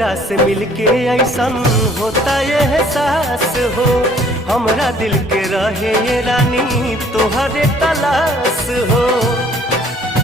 तोहरा से मिलके ऐसन होता ये एहसास हो। हमरा दिल के रहे ये रानी तोहरे तलाश हो।